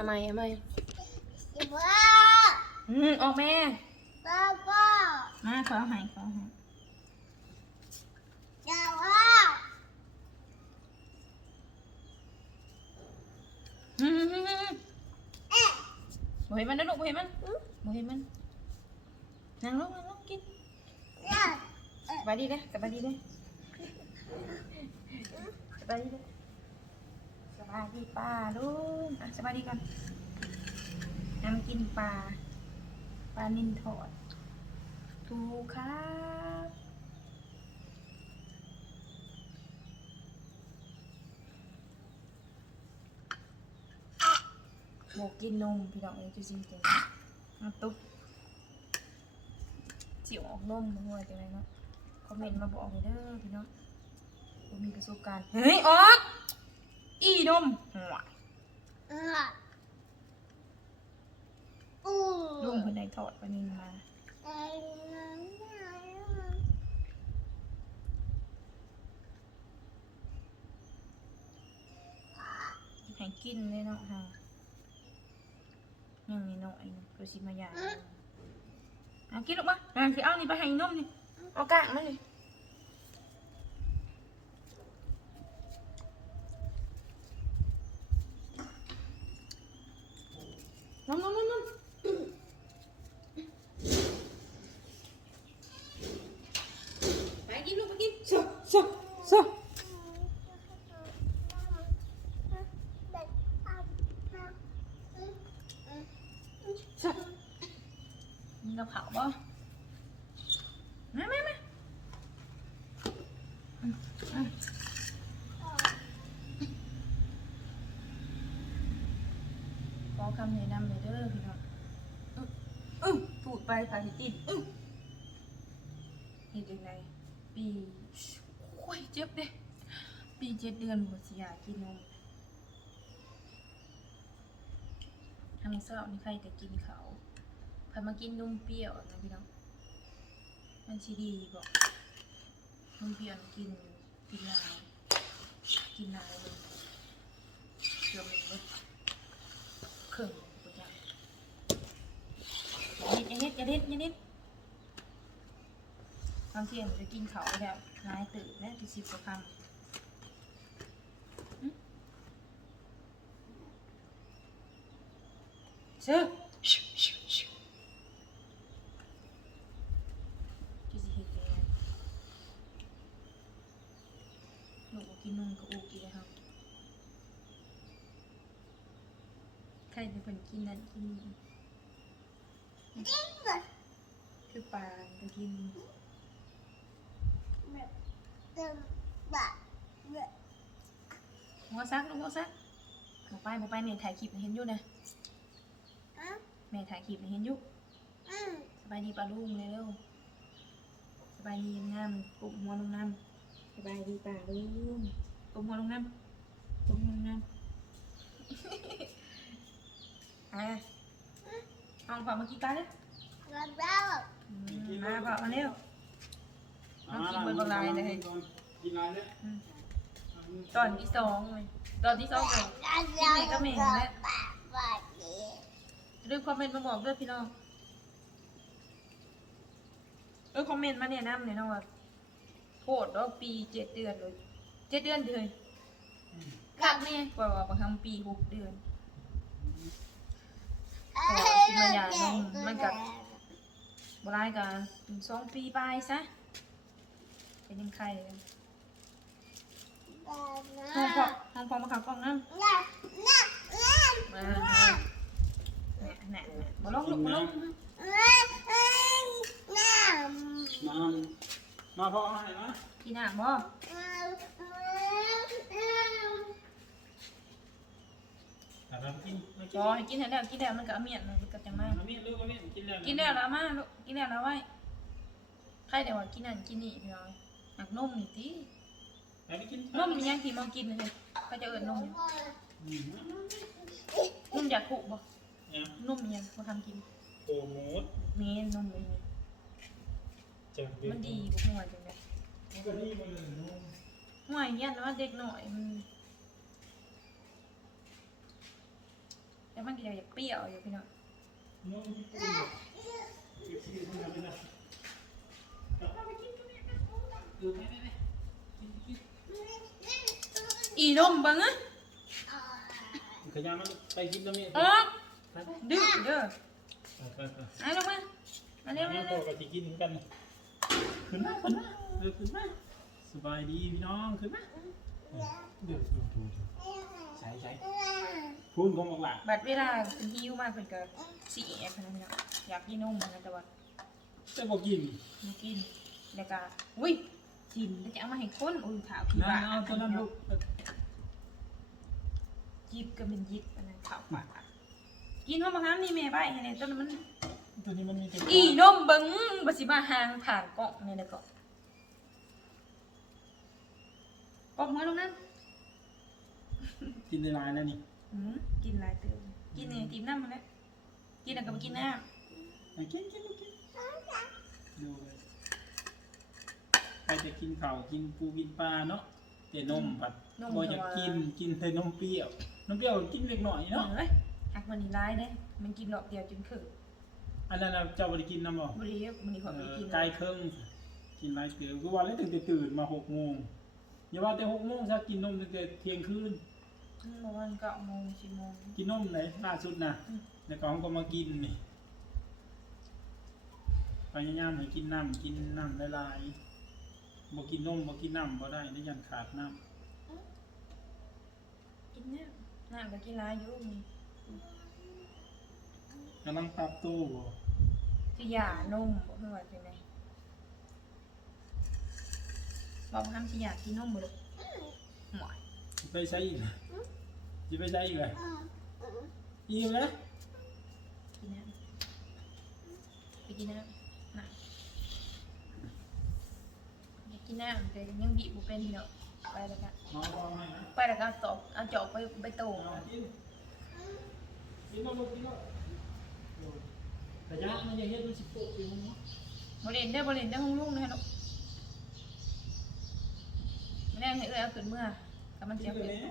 ทำไมทำไมว้าอืมออกแม่ป้าป้ามาขอใหายขอใหายจะว่าอืมอืมอืมเอ๊ะบ่เห็นมันนะลูกบ่เห็นมันบ่เห็นมันนั่งลงนั่งลงกินเนี่ยสบายดีเด้อสบายดีเด้อสบายดีเด้อส บายดีป้าลูกอะสบายดีก่อนนำกินปลาปลานินทอดถูกครับโบกินนมพี่น้องเอ้ยจุซิมเต็มมาตุ๊บจิ๋วออกนมหัวจังไรเนาะคอมเมนต์มาบอกเลยเด้อพี่น้องมีประสบการณ์เฮ้ยออก อีนมหัวเอออู้ลุงคนใดถอดปลานินมาเอ็งนั่นน่ะให้กินเลยเนาะฮะยังนี่น้อยนะก็สิมาอยากเอากินลูกมาอะสิเอานี่ไปให้นมนี่เอากางมันนี่นม นมนมนมไปกินลูกไปกินโซ่โซ่โซ่ สับมีกระเพราบ่มามามาอืมอืม ขอคำแนะนำเลยเด้อพี่น้องอึ๊บอึ๊บพูดไปภาษาติดอึ๊บเห็นยังไงปีโอ้ยเจ็บเด้ปีเจ็ดเดือนหมดสิอยากกินนมทางเช้านี่ใครแต่กินเขาวพามากินนมเปรี้ยวนะพี่น้อง มันชีดีบอกนมเปรี้ยวกินกินลายกินลายเลยเกือบเลยเบิดเค รื่งกูจะอย่าเด็ดอย่าเด็ดอย่าเด็ดตอนเที่ยงจะกินเขาวแล้วนายตื่นแล้วที่สิบกว่าคำหึเชื่อ ชิวชิวชิวที่สิเฮ็ดแกงลูกก็กินนมกับอูกินเลยครับ ใครเป็นคนกินนั่นกินนี่คือปลาก็กินเต็มบะเยอะหัวซักลูกหัวซักหมไปหมไปแม่ถ่ายคลิปให้เห็นอยู่นะอะแม่ถ่ายคลิปให้เห็นอยู่อืมสบายดีปลาลุงเร็วๆสบายดีงามๆปุ่มหัวลงน้ำสบายดีปลาลุงปุ่มหัวลงน้ำปุ่มหัวลงน้ำ อะเอาขอมากินกันเลยแล้วแล้วอืมมาพอมาเร็วเอากินเบิดบ่หลายเลยกินลายเลยอืมตอนที่สองเลยตอนที่สองเลยแล้วแล้วก็เหม็นแล้วบะบะเยลืมคอมเมนต์มาบอกด้วยพี่น้องเออคอมเมนต์มาเนี่ยน้ำเนี่ยน้องว่าโคตรดอกปีเจ็ดเดือนเลยเจ็ดเดือนเลยคักแน่กว่าว่าบางครั้งปีหกเดือน เอ้ยสิมาหย่านมมันกับบรายกันสองปีไปซะเป็นยังไงเลยห้องพอห้องพอมาขับกล้องน้ำน่ะน่ะน่ะมาแหน่แหน่แหน่มาลงลูกมาลงน่ะน่ะมา มาพ่อเอาให้มากินหนักบ่ แต่เรากินไม่กิพนอให้กินแล้วกินแล้วมันก็เอาเมียนมันก็จะมาเอาเมียลูกเอาเมียกินแล้วกินแล้วแล้วมาลูกกินแล้วแล้วไว้ใครเดี๋ยวว่ากินนั่นกินนี่พี่น้อยหักนมนี่ติไปไปกินนมมียังที่มากินเลยเขาจะเอิ้นนมหยังอืมนมอยากขุบ่เนี่ยนมมียังมาทำกินโปรโมทมีนมมีจากเว็บมันดีบ่หัวจังได๋มันก็ดีหมดเลยเนาะห่วยยันว่าเด็กหน่อยมันไป แต่มันก็อยากเปรี้ยวอยู่พี่น้องนมญี่ปุ่นเก็บที่ทำงานไม่ได้เอาไปกินกันเนี่ยดูไปไปไปกินกินอีนมบังอะขยามันไปกินกันเนี่ยออกดื้อเด้อไปไปไอ้ลงมามาเร็วแม่เร็วพ่เร็วอก็จะกินกัน ขึ้นมาขึ้นมาเออขึ้นมาสบายดีพี่น้องขึ้นมาเดี๋ยวดูดูดูใช่ใช่ พูดของบอกหลักบัดเวลาเป็นหิวมากเป็นก็สีแอบนะพี่น้องอยากกินนมนะแต่ว่าแต่บอกกินไม่กินแล้วก็อุ้ยกินแล้วจะเอามาให้คนอุ้ยขาวขี้นะบ้าเอาตัวนั้นลูกยิบก็เป็นยิบอันนั้นขาวปากกินว่ามาห้ามนี่แม่ใบให้เนี่ยต้นมันตัวนี้มันมีแต่อีนมเบิงบสิมาหางผ่านกล่องนี่นะก็ปอกหัวลงนั้นกินในลายแล้วนี่ อืม กินหลายเติมกินเนี่ยจิ้มน้ำมันแล้วกินแล้วก็ไปกินน้มากินกินกินดูเลยใครจะกินข้าวกินปูกินปลาเนาะแต่นมผัดำนมบ่อยากกินกินแต่นมเปรี้ยวนมเปรี้ยวกินเล็กหน่อยเนาะเนาะเอ้ยหักมันนี่ร้ายเด้มันกินรอบเดียวจนขึ้นอันนั้นน่ะเจ้าบ่ได้กินน้ำบ่บริเวณมันนี่ขอเอไปอกินไกลเครื่องกินหลายเกลือคือว่าแล้วตื่นแต่ตื่นมาหกโมงอย่าว่าแต่หกโมงซะกินนมตั้งแต่เที่ยงคืนอืม ประมาณเก้าโมงสิบโมง กินนมไหนล่าสุดนะอืมแล้วก็เขาก็มากินนี่พยายามให้กินน้ำกินน้ำหลายๆบ่กินนมบ่กินน้ำบ่ได้ได้ยันขาดน้กินน้ำน้ำก็กินร้ายอยู่นี่ำกำลังปรับตัวบ่จะหย่านมบ่เพื่อว่าจังไดบอกห้ามสิหย่ากินนมบ่ลูกหมอยสิ ไปใช้อีกเลยสิไปใช้อีกเลยอิ่มแล้วกินน้ำไปกินน้ำน่ะอยากกินน้ำแต่ยังบีบบ่เป็นพี่เนาะไปแล้วก็น้องพอไหมนะไปแล้วก็เอาตอกเอาจอกไปไปโตงเอากินกินนมลูกกินนมแต่ยะมันยังเฮ็ดมันสิโปะอยู่มั้งบ่เล่นได้อบ่เล่นได้อห้องลุงนะลูกไม่ได้ให้เอ้ยเอาขึ้นเมื่อ กับมันกิเสีนยตัวเป็นนี้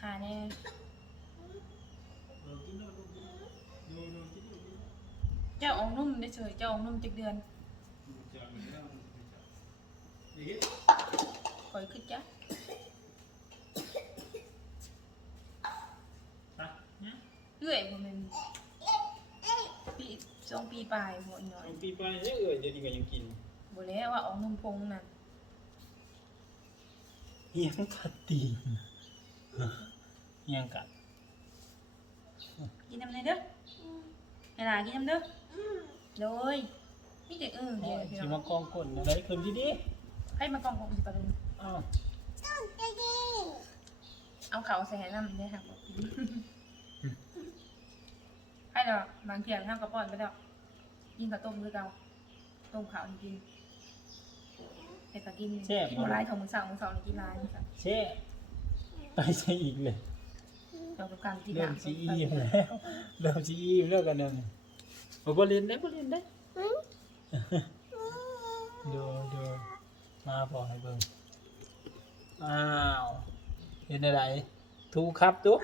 หาแน่เออกินนมลูกกินนมนมกินนมกินนมเจ้าเออกนุ่มได้เฉยเจ้าเออกนุ่มจักเดือนจะไม่ได้ไม่ได้เดี๋ยวคอยขึ้นจ้ะไปเนี่ยเอื้อยบ่แม่นปี สองปีปลายบ่อีน้อยเอาปีไปเนี่ยเอ่ยเดี๋ยวนี้ก็ยังกินบ่แล้วว่าเออกนุ่มพงน่ะเฮียงกัดตีนเฮียงกัดกินน้ำไหนเด้อเวลากินน้ำเด้อโดยมีแต่เออเดี๋ยวพี่สิน้มาองกองกลอะไรคืนดีดีให้มากองของสิปะลุงอ้าวเอาเขาใส่ให้น้ำได้ค่ะบอกกิน ให้ดอกบางเทียงน้ำกระป๋อนไปดอกกินข้าวต้มด้วยเก่าต้มข้าวนี่กินเห็ดปลากินกินบัวลายของมือสาวมือสาวนี่กินลายนี่ค่ะเช่ไปใช่อีกเลยเจ้ากับการกินเริ่มน้ำซีอีมแล้วเริ่มซีอีมแล้วกันเนี่ยโอ้บอลลินได้บอลลินได้ดูดูมาพอให้เบิ่งอ้าวเห็นอะไรถูกครับตุ๊ก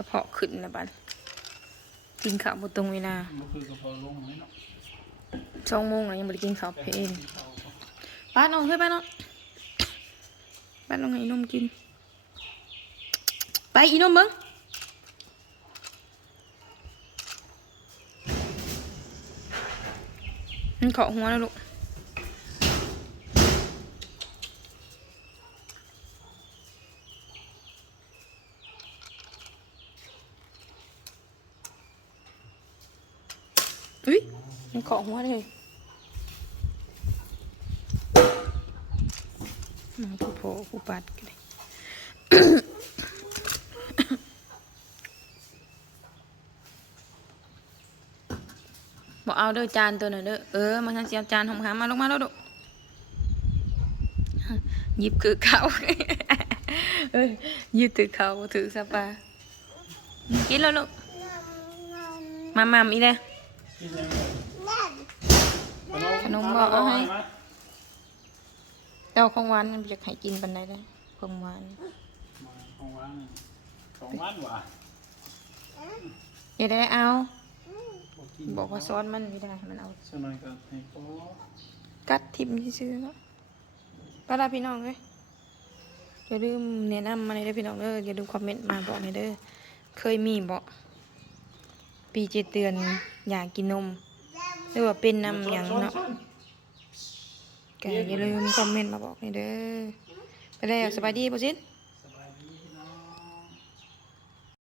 กระเพาะขึ้นนะบันกินข้าวบนตรงเวลามันคือกระเพาะลงไหมเนาะสองโมงแล้วยังไม่ได้กินข้าวเพลนป้าน้องเฮ้ยป้าน้องป้าน้องให้นมกิน ไปอีนมมึงมันเกาะหัวแล้วลูก อุ้ยมันเกาะหัวเลยมาผู้โผผู้ปัดกันเลยบอกเอาเด้อจานตัวหน่อยเด้อเออมาทันเสียจานของหามาลงมาแล้วดุหยิบคือเขาเอ้ยหยิบถือเขาถือสปากินแล้วลูกมามาอีเลย กินยังไงขนมบอกเอาให้แล้วของหวานมันอยากให้กินปันใดได้อของหวานมาของหวานนี่ของหวานหวานอย่าได้เอาบ่กินบอกว่าซ้อนมันไม่ได้ให้มันเอาสหน่อยก็ให้พอกัดทิมซื่อๆเนาะก็ได้พี่น้องเลยอย่าลืมแนะนำมาในอยเด้อพี่น้องเด้ออย่าลืมคอมเมนต์มาบอกในอยเด้อ เคยมีบอกปีเจดเตือน อยากกินนม หรือว่าเป็นนำอย่างเนาะก็อย่าลืมคอมเมนต์มาบอกในอยเด้อไปแล้วสบายดีป่ะสิน